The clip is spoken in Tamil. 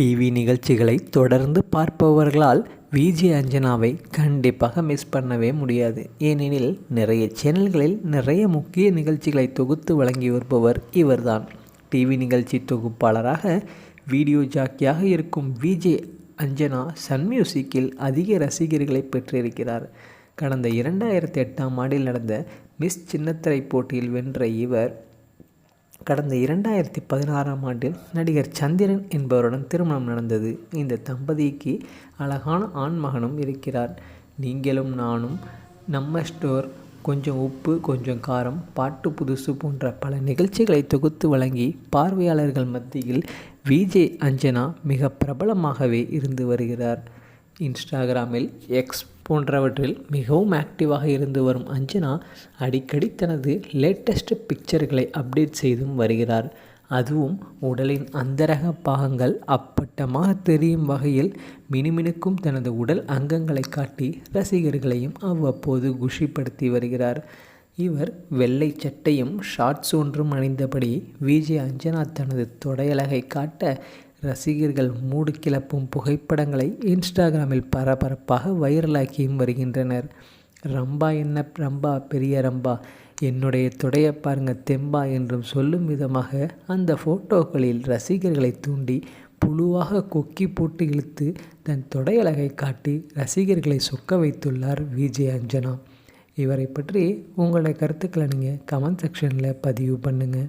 டிவி நிகழ்ச்சிகளை தொடர்ந்து பார்ப்பவர்களால் விஜே அஞ்சனாவை கண்டிப்பாக மிஸ் பண்ணவே முடியாது. ஏனெனில் நிறைய சேனல்களில் நிறைய முக்கிய நிகழ்ச்சிகளை தொகுத்து வழங்கி வருபவர் இவர்தான். டிவி நிகழ்ச்சி தொகுப்பாளராக வீடியோ ஜாக்கியாக இருக்கும் விஜே அஞ்சனா சன் மியூசிக்கில் அதிக ரசிகர்களை பெற்றிருக்கிறார். கடந்த இரண்டாயிரத்தி எட்டாம் ஆண்டில் நடந்த மிஸ் சின்னத்திரை போட்டியில் வென்ற இவர் கடந்த இரண்டாயிரத்தி பதினாறாம் ஆண்டில் நடிகர் சந்திரன் என்பவருடன் திருமணம் நடந்தது. இந்த தம்பதிக்கு அழகான ஆண் மகனும் இருக்கிறார். நீங்களும் நானும் நம்ம ஸ்டோர் கொஞ்சம் உப்பு கொஞ்சம் காரம் பாட்டு புதுசு போன்ற பல நிகழ்ச்சிகளை தொகுத்து வழங்கி பார்வையாளர்கள் மத்தியில் விஜே அஞ்சனா மிக பிரபலமாகவே இருந்து வருகிறார். இன்ஸ்டாகிராமில் எக்ஸ் போன்றவற்றில் மிகவும் ஆக்டிவாக இருந்து வரும் அஞ்சனா அடிக்கடி தனது லேட்டஸ்ட் பிக்சர்களை அப்டேட் செய்தும் வருகிறார். அதுவும் உடலின் அந்தரக பாகங்கள் அப்பட்டமாக தெரியும் வகையில் மினுமினுக்கும் தனது உடல் அங்கங்களை காட்டி ரசிகர்களையும் அவ்வப்போது குஷிப்படுத்தி வருகிறார். இவர் வெள்ளை சட்டையும் ஷார்ட்ஸ் ஒன்றும் அணிந்தபடி விஜய் அஞ்சனா தனது தொடையலகை காட்ட ரசிகர்கள் மூடு கிளப்பும் புகைப்படங்களை இன்ஸ்டாகிராமில் பரபரப்பாக வைரலாக்கியும் வருகின்றனர். ரம்பா என்ன? ரம்பா பெரிய ரம்பா. என்னுடைய தொடைய பாருங்க தெம்பா என்றும் சொல்லும் விதமாக அந்த ஃபோட்டோக்களில் ரசிகர்களை தூண்டி புழுவாக கொக்கி போட்டு இழுத்து தன் தொடையழகை காட்டி ரசிகர்களை சொக்க வைத்துள்ளார் விஜய் அஞ்சனா. இவரை பற்றி உங்களுடைய கருத்துக்களை நீங்கள் கமெண்ட் செக்ஷனில் பதிவு பண்ணுங்கள்